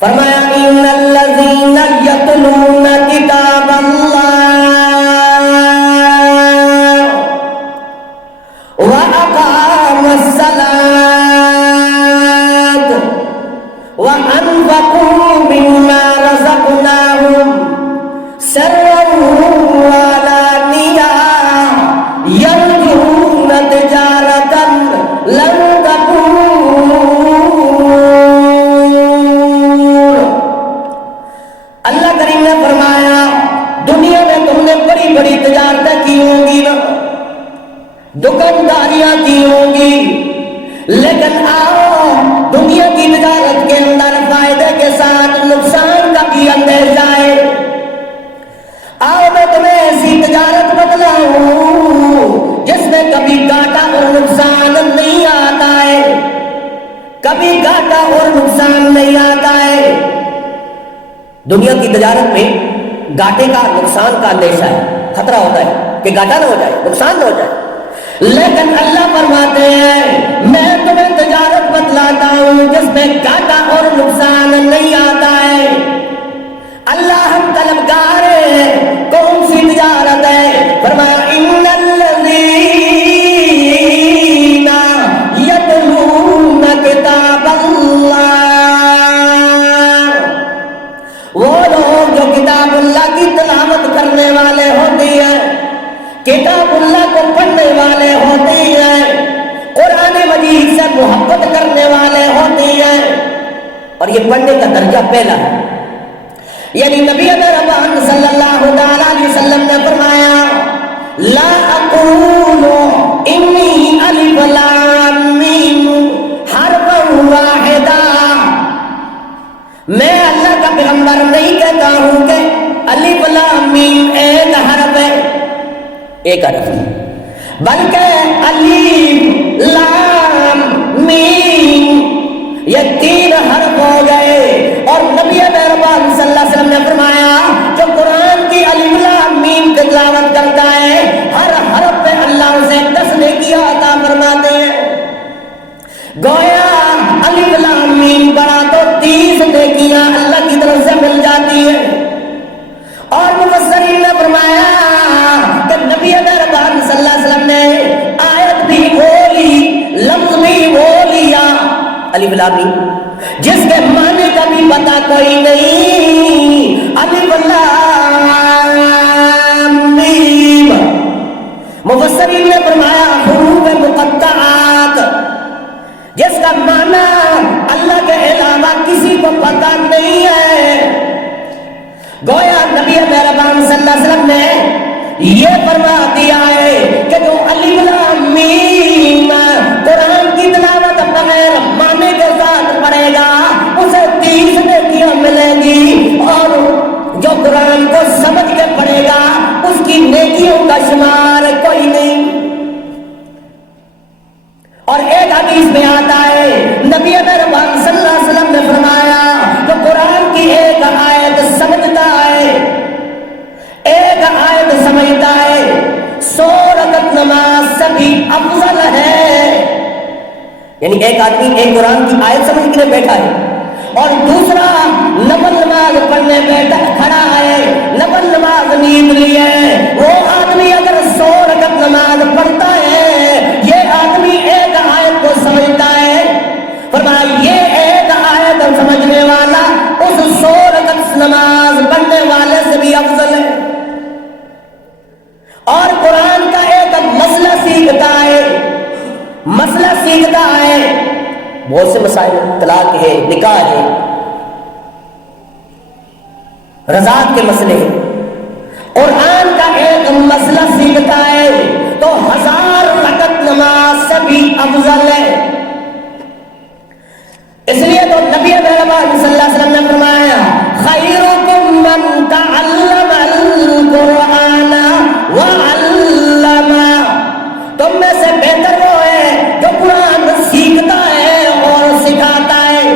فرمایا ان الذین یتلون کتاب اللہ واقاموا الصلاۃ وانفقوا مما رزقناہم سرا وعلانیہ یرجون تجارۃ لن تبور۔ اللہ کریم نے فرمایا دنیا میں تم نے بڑی بڑی تجارتیں کی ہوں گی نا، دکانداریاں کی ہوں گی، لیکن آؤ دنیا کی تجارت کے اندر فائدے کے ساتھ نقصان کا بھی اندیشہ ہے۔ آؤ میں تمہیں ایسی تجارت بتلاؤں جس میں کبھی گھاٹا اور نقصان نہیں آتا ہے، کبھی گھاٹا اور نقصان نہیں آتا ہے۔ دنیا کی تجارت میں گھاٹے کا نقصان کا اندیشہ ہے، خطرہ ہوتا ہے کہ گھاٹا نہ ہو جائے، نقصان نہ ہو جائے، لیکن اللہ فرماتے ہیں میں تمہیں تجارت بتلاتا ہوں جس میں گھاٹا اور نقصان نہیں آتا ہے۔ اللہ ہم طلبگار ہیں، کون سی تجارت ہے؟ فرمایا ان الذین یتلون کتاب اللہ، وہ لوگ جو کتاب اللہ کی تلاوت کرنے والے ہوتے ہیں، کتاب اللہ کو پڑھنے والے ہوتے ہیں، قرآن مجید سے محبت کرنے والے ہوتے ہیں۔ اور یہ پڑھنے کا درجہ پہلا ہے، یعنی نبی مہربان صلی اللہ علیہ وسلم نے فرمایا لا اقول انی الف لام میم حرف واحدہ، میں اللہ کا پیغمبر نہیں کہتا ہوں کہ الف لام میم ایک حرف ہے، ایک حرف ہے، بلکہ الف لام میم یہ تین حرف ہو گئے۔ اور نبی مہربان صلی اللہ علیہ وسلم نے فرمایا جو قرآن کی الف لام میم کی تلاوت کرتا ہے ہر حرف پہ اللہ اسے 10 نیکیاں عطا فرماتے ہیں۔ گویا الف لام میم پڑھا تو 30 نیکیاں اللہ کی طرف سے مل جاتی ہیں۔ اور مفسرین نے فرمایا کہ نبی مہربان صلی اللہ علیہ وسلم نے آیت بھی بولی، لفظ بھی بولیا الف لام میم، جس کے معنی کا بھی پتا کوئی نہیں۔ الف لام میم مفسرین نے فرمایا حروف مقطعات، جس کا معنی اللہ کے علاوہ کسی کو پتا نہیں ہے۔ گویا نبی مہربان صلی اللہ علیہ وسلم نے یہ فرما دیا ہے کہ جو الف لام میم قرآن کی تلاوت بغیر معنی کے ساتھ پڑھے گا اسے 30 نیکیاں ملیں گی، اور جو قرآن کو سمجھ کے پڑھے گا اس کی نیکیوں کا شمار کوئی نہیں۔ اور ایک حدیث میں آتا ہے نبی مہربان صلی اللہ علیہ وسلم نے فرمایا جو قرآن کی ایک آیت سمجھتا ہے، ایک آیت سمجھتا ہے 100 رکعت نماز سے بھی افضل ہے۔ یعنی ایک آدمی ایک قرآن کی آیت سمجھ کے بیٹھا ہے اور دوسرا نفل نماز پڑھنے بیٹھا کھڑا ہے، نفل نماز نیند لی ہے، وہ آدمی اگر 100 رکعت نماز پڑھتا ہے، یہ آدمی ایک آیت کو سمجھتا ہے، فرمایا یہ ایک آیت سمجھنے والا اس 100 رکعت نماز پڑھنے والے سے بھی افضل ہے۔ اور قرآن کا ایک مسئلہ سیکھتا ہے، مسئلہ سیکھتا ہے، بہت سے مسائل طلاق ہے، نکاح ہے، رضاعت کے مسئلے ہیں، قرآن کا ایک مسئلہ سیکھتا ہے تو 1000 رکعت نماز سے بھی افضل ہے۔ اس لیے تو نبی مہربان صلی اللہ علیہ وسلم نے فرمایا خیرکم من تعلم القرآن وعلمہ، تم میں سے بہتر وہ ہے جو قرآن سیکھتا ہے اور سکھاتا ہے۔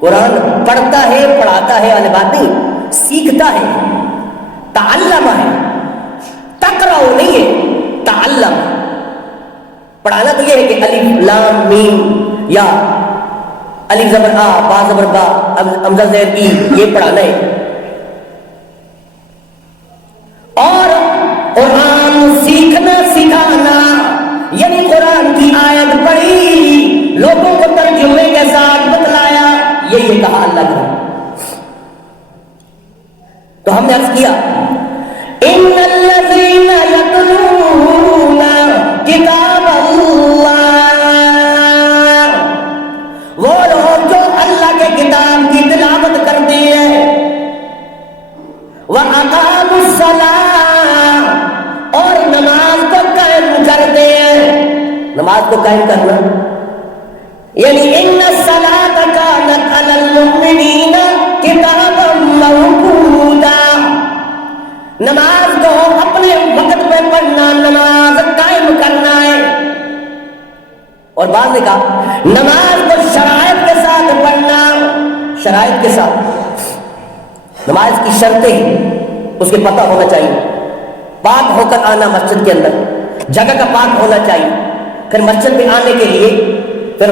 قرآن پڑھتا ہے، پڑھاتا ہے والی بات نہیں، سیکھتا ہے، تعلم ہے، تقرأ نہیں ہے، تعلم۔ پڑھانا تو یہ ہے کہ الف لام میم یا الف زبر آ با زبر با حمزہ زیر ای یہ پڑھانا ہے. اور قرآن سیکھنا سکھانا یعنی قرآن کی آیت پڑھی لوگوں کو ترجمے کے ساتھ بتلایا، یہ کہا اللہ نے. تو ہم نے عرض کیا ان الذین یتلون کتاب اللہ، وہ لوگ جو اللہ کے کتاب کی تلاوت کرتے ہیں، وَأَقَامُوا الصَّلَاةَ، اور نماز کو قائم کرتے ہیں. نماز کو قائم کرنا یعنی ان الصلاۃ کانت علی المؤمنین کتابا موقوتا، نماز کو اپنے وقت پہ پڑھنا، نماز قائم کرنا ہے. اور بعد نے کہا نماز کو شرائط کے ساتھ پڑھنا، شرائط کے ساتھ. نماز کی شرطیں اس کے پتہ ہونا چاہیے، پاک ہو کر آنا مسجد کے اندر، جگہ کا پاک ہونا چاہیے. پھر مسجد میں آنے کے لیے پھر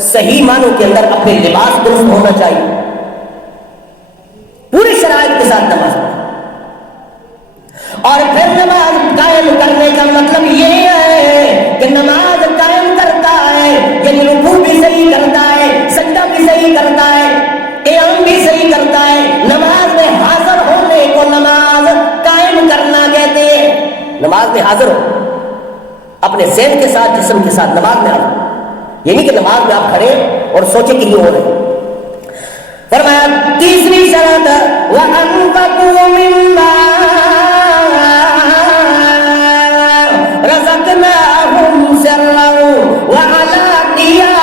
صحیح معنوں کے اندر اپنے لباس درست ہونا چاہیے، پوری شرائط کے ساتھ نماز پڑھیں. اور پھر نماز قائم کرنے کا مطلب یہ ہے کہ نماز قائم کرتا ہے یعنی رکوع بھی صحیح کرتا ہے، سجدہ بھی صحیح کرتا ہے، قیام بھی صحیح کرتا ہے. نماز میں حاضر ہونے کو نماز قائم کرنا کہتے ہیں. نماز میں حاضر ہو، اپنے ذہن کے ساتھ جسم کے ساتھ نماز میں آؤ. یہ نہیں کہ نماز میں آپ کھڑے اور سوچے کہ یہ ہو رہے. فرمایا تیسری شرط وَأَنفَقُوا مِمَّا رَزَقْنَاهُمْ سِرًّا وَعَلَانِيَةً،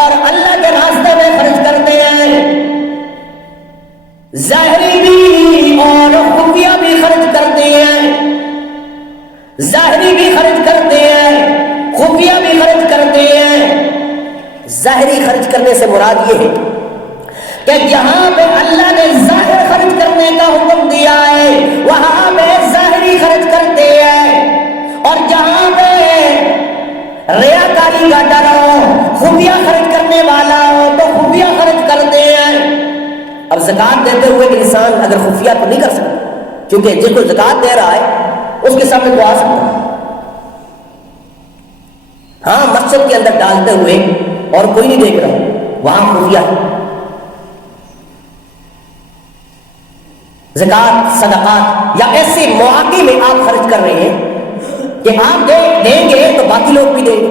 اور اللہ کے راستے میں خرچ کرتے ہیں، ظاہری بھی اور خفیہ بھی خرچ کرتے ہیں. ظاہری بھی خرچ کرتے ہیں، خفیہ بھی خرچ کرتے ہیں. ظاہری خرچ کرنے سے مراد یہ ہے کہ جہاں پہ اللہ نے ظاہر خرچ کرنے کا حکم دیا ہے وہاں پہ ظاہری خرچ کرتے ہیں، اور جہاں پہ ریاکاری کا ڈر ہو، خفیہ خرچ کرنے والا ہو تو خفیہ خرچ کرتے ہیں. اب زکوٰۃ دیتے ہوئے انسان اگر خفیہ تو نہیں کر سکتا، کیونکہ جس کو زکوٰۃ دے رہا ہے اس کے سامنے تو آ سکتا ہے. ہاں مسجد کے اندر ڈالتے ہوئے اور کوئی نہیں دیکھ رہا، وہاں خفیہ ہے. زکوٰۃ، صدقات یا ایسے مواقع میں آپ خرچ کر رہے ہیں کہ آپ دیں گے تو باقی لوگ بھی دیں گے.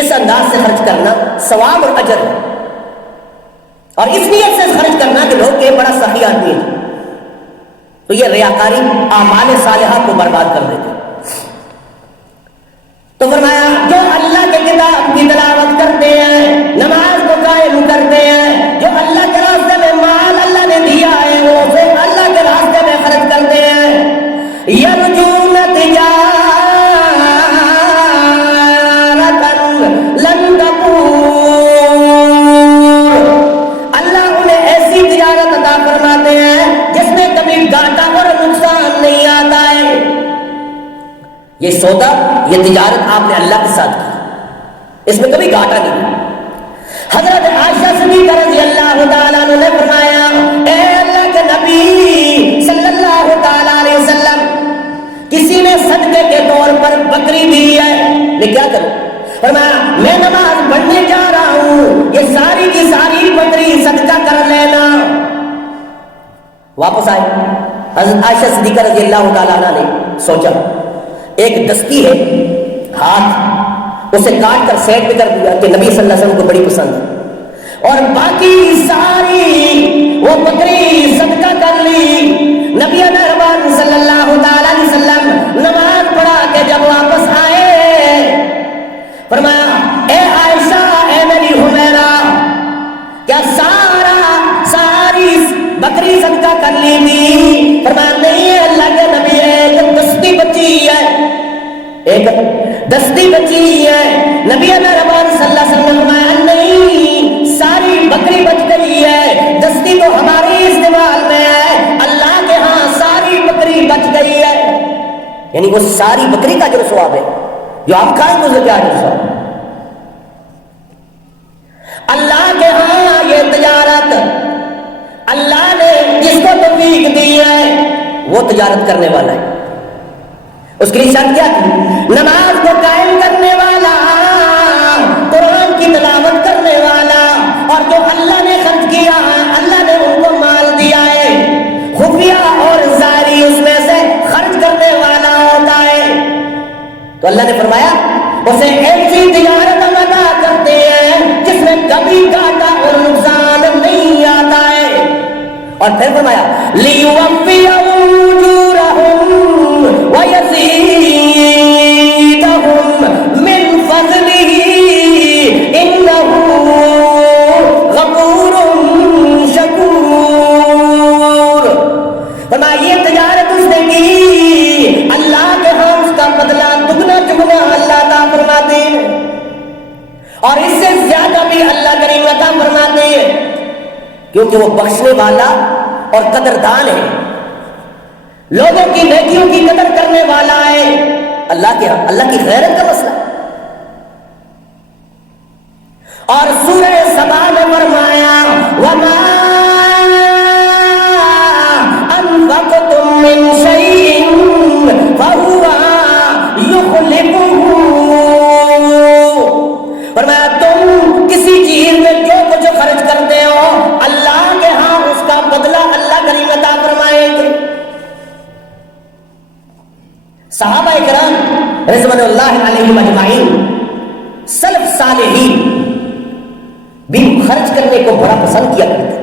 اس انداز سے خرچ کرنا ثواب اور اجر ہے، اور اس نیت سے خرچ کرنا کہ لوگ کہ بڑا سخی آدمی ہے، تو یہ ریاکاری اعمال صالحہ کو برباد کر دیتے. تو فرمایا جو اللہ کے کتاب کی تلاوت کرتے ہیں، نماز کو قائم کرتے ہیں، جو اللہ کے راستے میں مال اللہ نے دیا ہے وہ اسے اللہ کے راستے میں خرچ کرتے ہیں. یرجون تجارتا لن تبور، اللہ انہیں ایسی تجارت عطا فرماتے ہیں جس میں کبھی گھاٹا اور نقصان نہیں آتا ہے. یہ سودا، یہ تجارت آپ نے اللہ کے ساتھ کی، اس میں کبھی گھاٹا نہیں. حضرت عائشہ صدیقہ رضی اللہ تعالیٰ عنہ نے فرمایا اے اللہ کے نبی صلی اللہ تعالیٰ علیہ وسلم، کسی نے صدقے کے طور پر بکری دی ہے، میں کیا کروں؟ فرمایا میں نماز پڑھنے جا رہا ہوں، یہ ساری کی ساری بکری صدقہ کر لینا. واپس آئے حضرت عائشہ صدیقہ رضی اللہ تعالیٰ عنہ نے سوچا ایک دستی ہے ہاتھ، اسے کاٹ کر سیٹ پہ کر دیا کہ نبی صلی اللہ علیہ وسلم کو بڑی پسند ہے، اور باقی ساری وہ بکری صدقہ کر لی. نبی مہربان صلی اللہ تعالی علیہ وسلم نماز پڑھا کے جب واپس آئے فرمایا اے عائشہ، اے میری حمیرہ، کیا ساری بکری صدقہ کر لی تھی؟ فرمایا نہیں ہے اللہ کے نبی، ایک دستی بچی ہے، ایک دستی بچی ہے. نبی مہربان صلی اللہ علیہ وسلم فرمایا نہیں، ساری بکری بچ گئی ہے، دستی تو ہماری استعمال میں ہے، اللہ کے ہاں ساری بکری بچ گئی ہے. یعنی وہ ساری بکری کا جو ثواب ہے جو آپ کھائیں گے اسے کیا ثواب. وہ تجارت کرنے والا ہے. اس کے لیے شرط کیا تھی؟ نماز کو قائم کرنے والا، قرآن کی تلاوت کرنے والا، اور جو اللہ نے خرچ کیا ہے، اللہ نے ان کو مال دیا ہے، خفیہ اور ظاہری اس میں سے خرچ کرنے والا ہوتا ہے. تو اللہ نے فرمایا اسے ایسی تجارت ادا کرتے ہیں جس میں کبھی گھاٹا اور نقصان نہیں آتا ہے. اور پھر فرمایا لِيُوَفِّيَهُمْ أُجُورَهُمْ وَيَزِيدَهُمْ مِنْ فَضْلِهِ إِنَّهُ غَفُورٌ شَكُورٌ. فرمایا یہ تجارت اس نے کی، اللہ کے ہاں اس کا بدلہ دگنا چگنا اللہ عطا فرماتے ہیں، اور اس سے زیادہ بھی اللہ کریم عطا فرماتے ہیں، کیونکہ وہ بخشنے والا اور قدردان ہے، لوگوں کی نیکیوں کی قدر کرنے والا ہے. اللہ کی غیرت کا مسئلہ. اور سورہ سبا میں فرمایا وَمَا أَنفَقْتُم مِّن شَيْءٍ فَهُوَ يُخْلِفُهُ. فرمایا تم کسی چیز میں جو کچھ خرچ کرتے ہو اللہ کے ہاں اس کا بدلہ اللہ کریم عطا فرمائیں گے. صحابہ کرام رضوان اللہ علیہم اجمعین، سلف صالحین بھی خرچ کرنے کو بڑا پسند کیا کرتے تھے،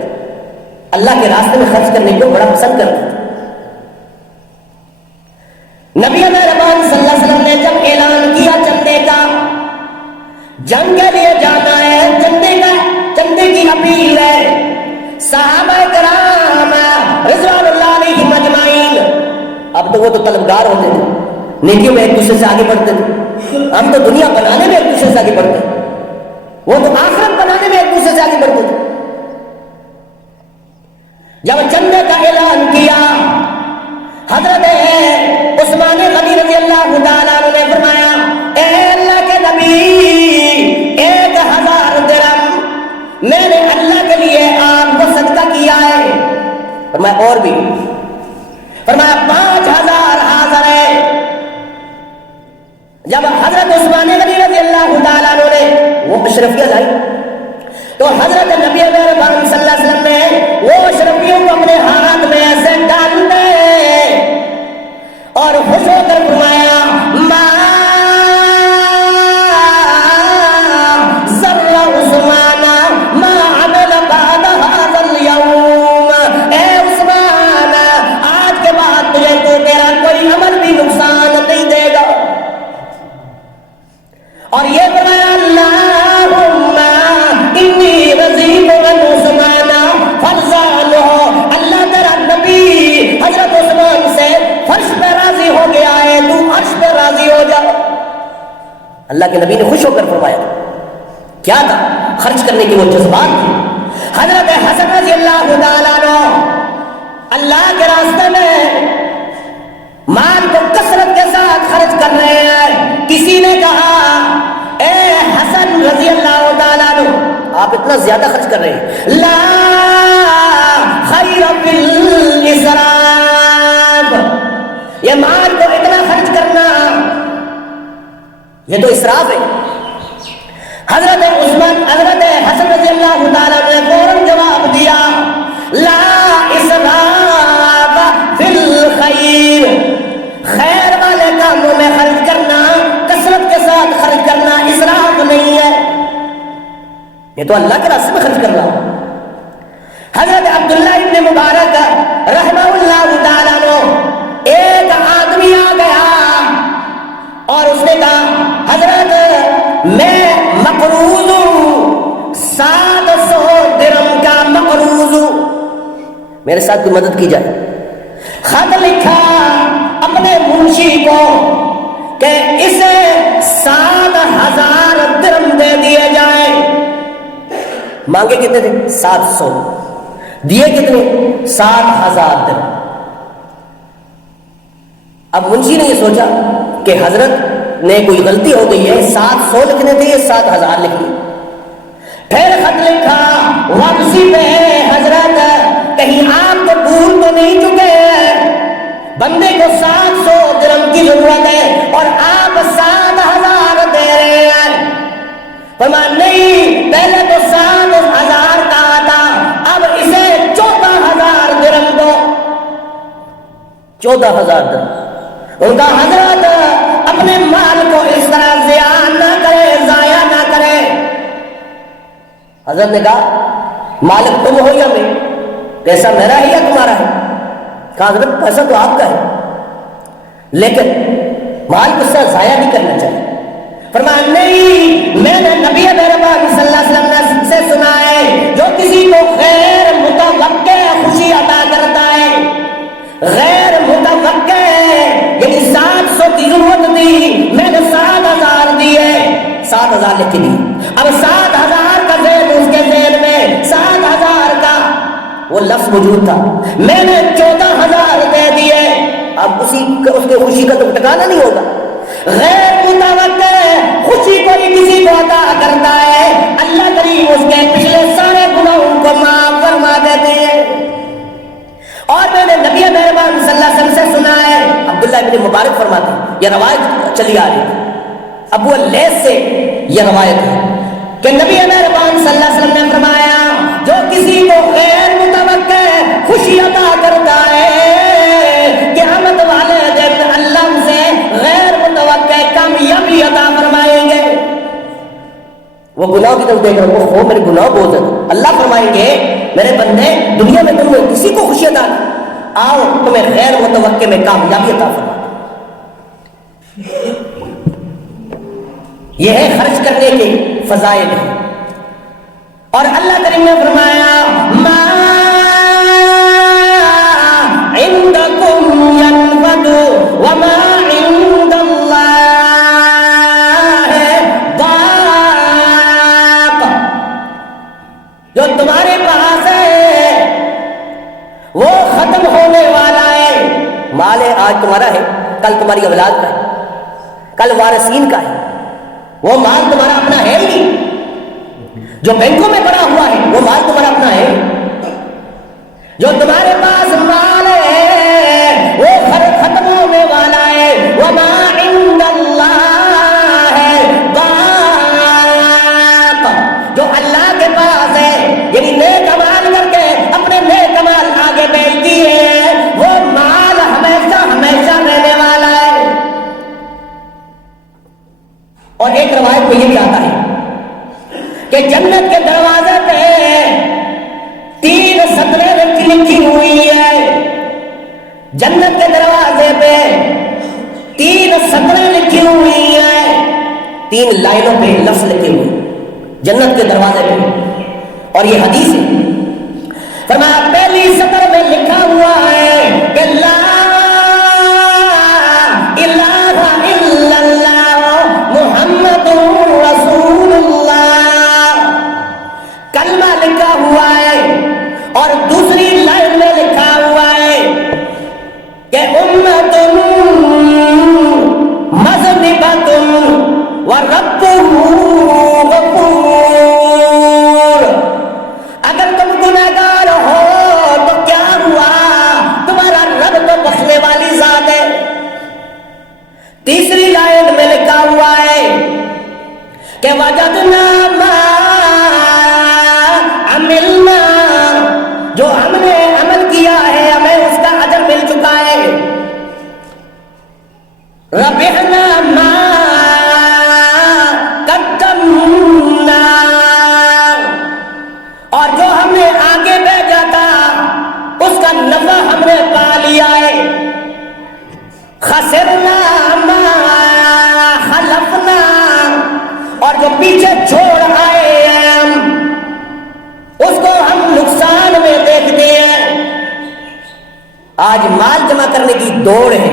اللہ کے راستے میں خرچ کرنے کو بڑا پسند کرتے تھے. نبی مہربان صلی اللہ علیہ وسلم نے جب اعلان کیا چندے کا، جنگ کے لیے جانا ہے، چندے کی اپیل ہے، صحابہ کرام رضوان اللہ علیہم اجمعین، اب تو وہ تو طلبگار ہوتے تھے، نیکیوں میں ایک دوسرے سے آگے بڑھتے تھے. ہم تو دنیا بنانے میں ایک دوسرے سے آگے بڑھتے تھے، وہ تو آخرت بنانے میں ایک دوسرے سے آگے بڑھتے تھے. جب چندے کا اعلان کیا، حضرت عثمان غنی رضی اللہ تعالیٰ عنہ نے فرمایا اے اللہ کے نبی 1000 درہم میں نے اللہ کے لیے آپ کو صدقہ کیا ہے. فرمایا اور بھی، فرمایا 5000 حاضر ہے. جب حضرت عثمان غنی رضی اللہ تعالیٰ عنہ نے وہ اشرفیہ لائی تو حضرت نبی مہربان صلی اللہ علیہ وسلم نے وہ اشرفیوں کو اپنے ہاتھ میں ایسے ڈال دے اور خوش ہو کر فرمایا ما ضر عثمان ما عمل بعد هذا اليوم. اے عثمان آج کے بعد تجھے تو تیرا کوئی عمل بھی نقصان نہیں دے گا. اور یہ فرمایا اللہم انی رضیت عن عثمان فرزانہ، اللہ تیرا نبی حضرت عثمان سے فرش پہ راضی ہو گیا ہے، تو عرش پہ راضی ہو جا. اللہ کے نبی نے خوش ہو کر فرمایا. کیا تھا؟ خرچ کرنے کی وہ جذبات تھی. حضرت حسن رضی اللہ تعالیٰ عنہ اللہ کے راستے میں مال کو کثرت کے ساتھ خرچ کر رہے ہیں. کسی نے کہا اے حسن رضی اللہ تعالیٰ عنہ آپ اتنا زیادہ خرچ کر رہے ہیں، لا خیر فی الاسراف، یہ مال کو اتنا خرچ کرنا یہ تو اسراف ہے. حضرت حسن رضی اللہ تعالیٰ نے فوراً جواب دیا لا اسراف فی الخیر، خیر والے کاموں میں خرچ کرنا، کثرت کے ساتھ خرچ کرنا اسراف نہیں ہے، یہ تو اللہ کے راستے میں خرچ کرنا. حضرت عبداللہ ابن مبارک رحمہ اللہ تعالیٰ عنہ، ایک آدمی آ گیا اور اس نے کہا حضرت میں مقروض ہوں، 700 درہم کا مقروض ہوں، میرے ساتھ کوئی مدد کی جائے. خط لکھا اپنے منشی کو کہ اسے 7000 درہم دے دیے جائیں. مانگے کتنے تھے؟ 700. دیے کتنے؟ 7000 درہم. اب منشی نے یہ سوچا کہ حضرت نے کوئی غلطی ہو گئی ہے، 700 لکھنے تھے، یہ 7000 لکھ لیے. پھر خط لکھا واپسی پہ حضرت کہیں آپ تو بھول تو نہیں چکے ہیں فرمایا نہیں، پہلے تو 7,000 کا آتا، اب اسے 14,000 درہم دو۔ 14,000 درہم۔ ان کا حضرت اپنے مال کو اس طرح ضیاع نہ کرے، ضائع نہ کرے۔ حضرت نے کہا مالک تم ہو یا میں؟ پیسہ میرا ہے یا تمہارا ہے؟ کہا حضرت پیسہ تو آپ کا ہے، لیکن مال کو ضائع نہیں کرنا چاہیے۔ فرمایا نہیں، میں نے نبی مہربان صلی اللہ علیہ وسلم سے سنا ہے جو کسی کو غیر متوقع خوشی عطا کرتا ہے، غیر متوقع، یعنی 700 کی ضرورت تھی، میں نے 7,000 دیے، 7,000 لکھ دی۔ اب 7,000 کا ذہن اس کے ذہن میں 7,000 کا وہ لفظ موجود تھا، میں نے 14,000 دے دیے، اب اس کے خوشی کا تو ٹکانا نہیں ہوگا۔ غیر متوقع خوشی کوئی کسی کو عطا کرتا ہے، اللہ کریم اس کے پچھلے سارے گناہوں کو معاف فرما دیتے ہیں۔ اور میں نے نبی مہربان صلی اللہ علیہ وسلم سے سنا ہے، عبداللہ ابن مبارک فرماتے ہیں، یہ روایت چلی آ رہی ہے، ابو اللیث سے یہ روایت ہے کہ نبی مہربان صلی اللہ علیہ وسلم نے فرمایا جو کسی کو غیر متوقع خوشی عطا کرتا ہے، قیامت والے دن اللہ سے غیر متوقع کامیابی عطا فرمائیں گے۔ وہ گناہ کی طرف دیکھ رہے ہو، وہ میرے گناہ بہت ہیں، اللہ فرمائیں گے میرے بندے دنیا میں تم نے کسی کو خوشی عطا آؤ تمہیں غیر متوقع میں کامیابی عطا فرما۔ یہ ہے خرچ کرنے کے فضائل ہیں۔ اور اللہ کریم نے فرمایا ما عندکم ينفد وما عند اللہ باق، جو تمہارے پاس ہے وہ ختم ہونے والا ہے۔ مال ہے آج تمہارا ہے، کل تمہاری اولاد کا ہے، کل وارثین کا ہے، وہ مال تمہارا اپنا ہے ہی نہیں۔ جو بینکوں میں پڑا ہوا ہے وہ مال تمہارا اپنا ہے، جو تمہارے پاس مال ہے وہ ختم ہونے والا ہے۔ وما عند اللہ باق، جو اللہ کے پاس ہے یعنی نیک اعمال کر کے اپنے نیک اعمال آگے بھیج دیے، وہ مال ہمیشہ ہمیشہ رہنے والا ہے۔ اور ایک روایت میں یہ بھی آتا ہے کہ جنت کے دروازے پہ 3 سطریں لکھی ہوئی ہے، جنت کے دروازے پہ 3 سطریں لکھی ہوئی ہیں، 3 لائنوں پہ لفظ لکھے ہوئے جنت کے دروازے پہ۔ اور یہ حدیث ہے، فرمایا پہلی سطر میں لکھا ہوا ہے کہ لا الہ الا اللہ محمد رسول اللہ، کلمہ لکھا ہوا ہے۔ اور دوسری لائن میں لکھا ہوا ہے کہ امت مذنبۃ وربہ غفور، اگر تم گنہگار ہو تو کیا ہوا، تمہارا رب تو بخشنے والی ذات ہے۔ تیسری لائن میں لکھا ہوا ہے کہ وجدنا ما عملنا، جو ہم نے عمل کیا ہے ہمیں اس کا اجر مل چکا ہے۔ ربحنا ما قدمنا، اور جو ہم نے آگے بھیجا تھا اس کا نفع ہم نے پا لیا ہے۔ خسرنا ما خلفنا، اور جو پیچھے چھوڑ آئے ہیں ہم اس کو ہم نقصان میں دیکھتے ہیں۔ آج مال جمع کرنے کی دوڑ ہے،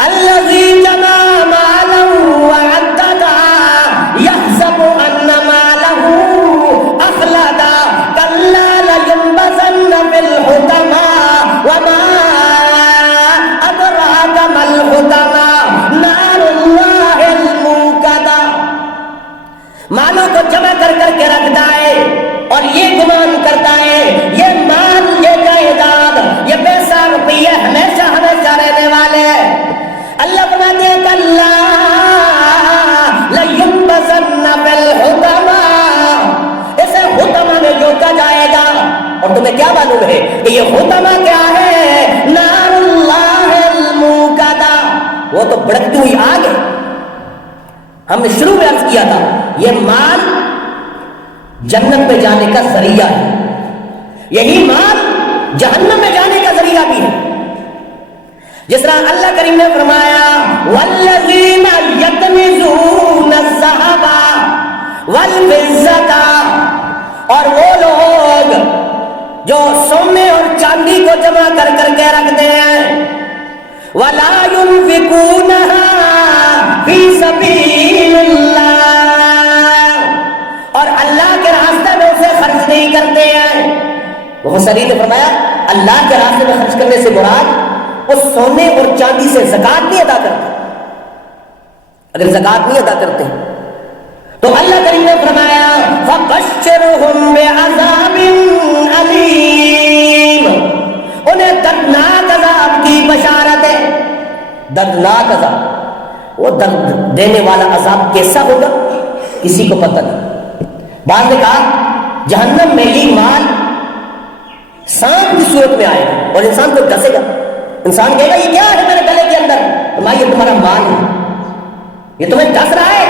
الذی جمع مالا وعددا یحسب ان مالہ اخلدا کلا لینبذن فی الحطمہ وما ادراک ما الحطمہ نار اللہ الموقدہ۔ مالوں کو جمع کر کر کے رکھتا ہے اور یہ گمان کرتا ہے یہ مال، یہ جائیداد، یہ پیسہ روپیہ ہمیشہ ہمیشہ اور تمہیں کیا معلوم ہے کہ یہ حطمہ کیا ہے؟ نار اللہ الموقدہ، وہ تو بھڑکتی ہوئی آگ ہے۔ ہم نے شروع میں عرض کیا تھا یہ مال جنت میں جانے کا ذریعہ ہے، یہی مال جہنم میں جانے کا ذریعہ بھی ہے۔ جس طرح اللہ کریم نے فرمایا والذین یکنزون الذھب والفضة، اور وہ لوگ جو سونے اور چاندی کو جمع کر کر کے رکھتے ہیں ولا ينفقونها فی سبیل اللہ، اور اللہ کے راستے میں اسے خرچ نہیں کرتے ہیں۔ مفسرین نے فرمایا اللہ کے راستے میں خرچ کرنے سے مراد اس سونے اور چاندی سے زکات نہیں ادا کرتے۔ اگر زکات نہیں ادا کرتے تو اللہ کریم نے فرمایا فَبَشِّرْهُمْ بِعَذَابٍ أَلِيمٍ، انہیں دردناک عذاب کی بشارت ہے۔ دردناک عذاب، وہ درد دینے والا عذاب کیسا ہوگا کسی کو پتہ نہیں۔ بعض نے کہا جہنم میں ہی مال سانپ کی صورت میں آئے گا اور انسان کو ڈسے گا، انسان کہے گا یہ کیا ہے میرے گلے کے اندر؟ فرمایا یہ تمہارا مال ہے، یہ تمہیں ڈس رہا ہے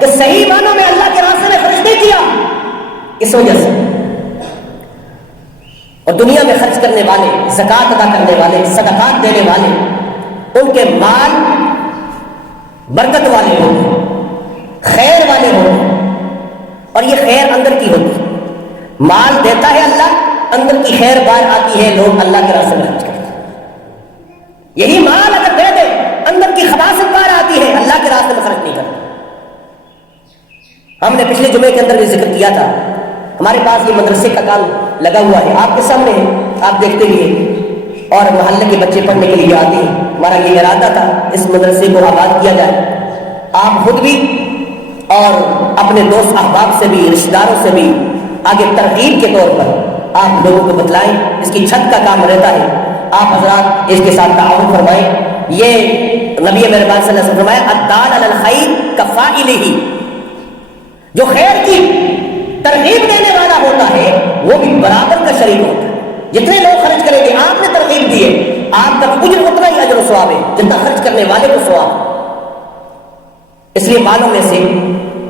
کہ صحیح معنوں میں اللہ کے راستے میں خرچ نہیں کیا، اس وجہ سے۔ اور دنیا میں خرچ کرنے والے، زکات ادا کرنے والے، صدقات دینے والے، ان کے مال برکت والے ہوں گے، خیر والے ہوں گے، اور یہ خیر اندر کی ہوتی ہے۔ مال دیتا ہے اللہ، اندر کی خیر باہر آتی ہے، لوگ اللہ کے راستے میں خرچ کرتے ہیں۔ یہی مال اگر دے دے اندر کی خباثت باہر آتی ہے، اللہ کے راستے میں خرچ نہیں کرتے۔ ہم نے پچھلے جمعے کے اندر بھی ذکر کیا تھا، ہمارے پاس یہ مدرسے کا کام لگا ہوا ہے، آپ کے سامنے ہے، آپ دیکھتے بھی ہیں، اور محلے کے بچے پڑھنے کے لیے آتے ہیں۔ ہمارا یہ ارادہ تھا اس مدرسے کو آباد کیا جائے، آپ خود بھی اور اپنے دوست احباب سے بھی، رشتہ داروں سے بھی آگے ترغیب کے طور پر آپ لوگوں کو بتلائیں۔ اس کی چھت کا کام رہتا ہے، آپ حضرات اس کے ساتھ تعاون فرمائیں۔ یہ نبی مہربان صلی اللہ علیہ وسلم فرمایا الدال علی الخیر کفاعلہ، جو خیر کی ترغیب دینے والا ہوتا ہے وہ بھی برابر کا شریک ہوتا ہے۔ جتنے لوگ خرچ کریں گے، آپ نے ترغیب دی ہے، آپ کا اجر اتنا ہی اجر و ثواب ہے جتنا خرچ کرنے والے کو ثواب۔ اس لیے مالوں میں سے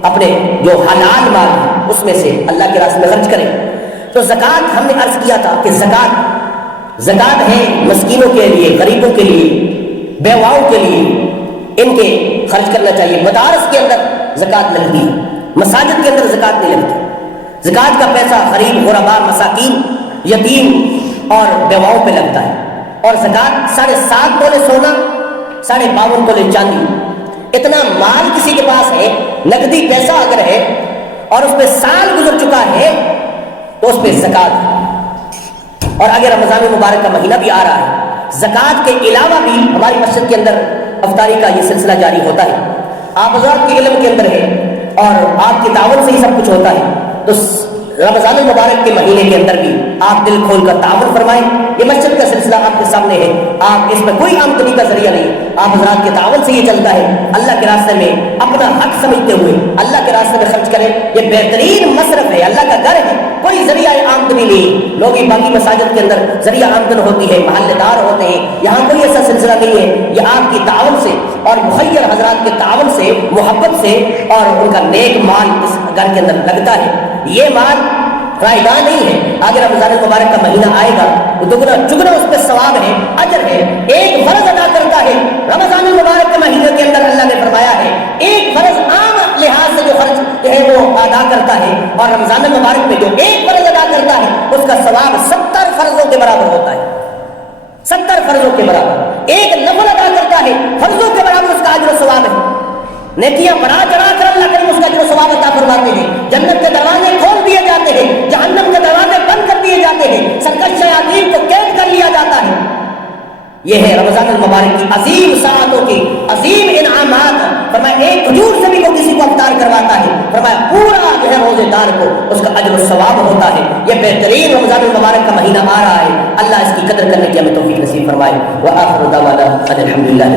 اپنے جو حلال مال ہے اس میں سے اللہ کے راستے میں خرچ کریں۔ تو زکات ہم نے عرض کیا تھا کہ زکات ہے مسکینوں کے لیے، غریبوں کے لیے، بیواؤں کے لیے، ان کے خرچ کرنا چاہیے۔ مدارس کے اندر زکات لگتی ہے، مساجد کے اندر زکات نہیں لگتی۔ زکات کا پیسہ غریب، غربا، مساکین، یتیم اور بیواؤں پہ لگتا ہے۔ اور زکات 7.5 تولے سونا، 52.5 تولے چاندی، اتنا مال کسی کے پاس ہے، نقدی پیسہ اگر ہے اور اس پہ سال گزر چکا ہے تو اس پہ زکات ہے۔ اور اگر رمضان مبارک کا مہینہ بھی آ رہا ہے، زکات کے علاوہ بھی ہماری مسجد کے اندر افطاری کا یہ سلسلہ جاری ہوتا ہے۔ آپ حضرات کے علم کے اندر ہے اور آپ کی تعاون سے ہی سب کچھ ہوتا ہے، تو رمضان المبارک کے مہینے کے اندر بھی آپ دل کھول کر تعاون فرمائیں۔ یہ مسجد کا سلسلہ آپ کے سامنے ہے، آپ اس میں کوئی آمدنی کا ذریعہ نہیں، آپ حضرات کے تعاون سے یہ چلتا ہے۔ اللہ کے راستے میں اپنا حق سمجھتے ہوئے اللہ کے راستے میں خرچ کریں، یہ بہترین مصرف ہے، اللہ کا گھر ہے، کوئی ذریعہ آمدنی نہیں۔ لوگ باقی مساجد کے اندر ذریعہ آمدن ہوتی ہے، محلے دار ہوتے ہیں، یہاں کوئی ایسا سلسلہ نہیں ہے۔ یہ آپ کی تعاون سے اور مخیر حضرات کے تعاون سے، محبت سے اور ان کا نیک مال اس گھر کے اندر لگتا ہے۔ یہ مال رائگاں نہیں ہے، اگر رمضان المبارک کا مہینہ آئے گا وہ دگنا چگنا اس پہ ثواب ہے، اجر ہے۔ ایک فرض ادا کرتا ہے رمضان المبارک کے مہینے کے اندر، اللہ نے فرمایا ہے ایک فرض عام لحاظ سے جو خرچ ہے وہ ادا کرتا ہے، اور رمضان المبارک میں جو ایک فرض ادا کرتا ہے اس کا ثواب 70 فرضوں کے برابر ہوتا ہے، 70 فرضوں کے برابر۔ ایک نفل ادا کرتا ہے فرضوں کے برابر اس کا اجر و ثواب ہے۔ نیکیاں بڑھا چڑھا کر اللہ کریم اس کا اجر و ثواب عطا فرماتے ہیں۔ جنت کے دروازے کھول دیے جاتے ہیں، جہنم کے دروازے بند کر دیے جاتے ہیں، سرکش شیاطین کو قید کر لیا جاتا ہے۔ یہ ہے رمضان المبارک کی عظیم ساعتوں کی عظیم انعامات۔ فرمایا ایک کھجور سے بھی وہ کسی کو افطار کرواتا ہے، فرمایا پورا جو ہے روزے دار کو اس کا اجر و ثواب ہوتا ہے۔ یہ بہترین رمضان المبارک کا مہینہ آ رہا ہے، اللہ اس کی قدر کرنے کی ہمیں توفیق نصیب فرمائے۔ وآخر دعوانا ان الحمد للہ۔